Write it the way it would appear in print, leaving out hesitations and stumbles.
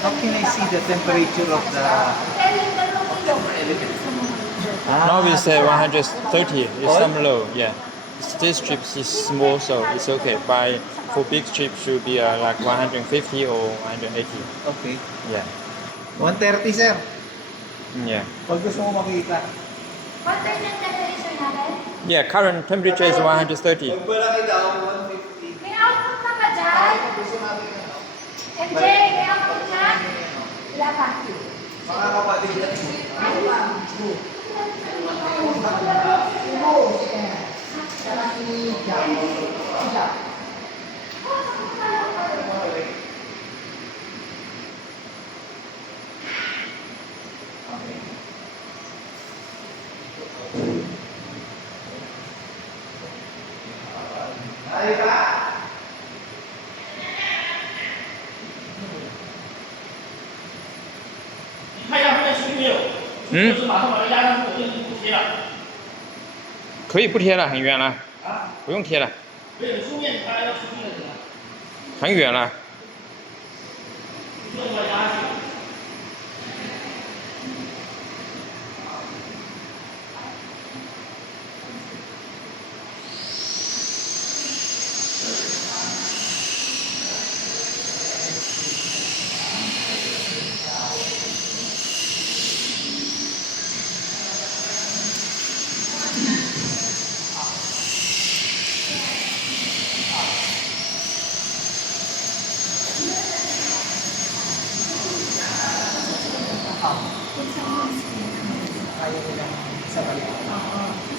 How can I see the temperature of the Now it's 130. It's some low. Yeah. This strip is small, so it's okay. For big strip should be like 150 or 180. Okay. Yeah. 130, sir. Yeah. Pag gusto mo makita. Yeah. Current temperature is 130. Pag malaki daw, 150. May output na ba dyan? Gusto natin ano? MJ, may output na? Wala pa. Mga kapatid yan. Ay ba? 你看一下后面是没有？就是马上把它压上去，我就不贴了。可以不贴了，很远了，啊，不用贴了，没有书面它要出去了，很远了。就这么压下去。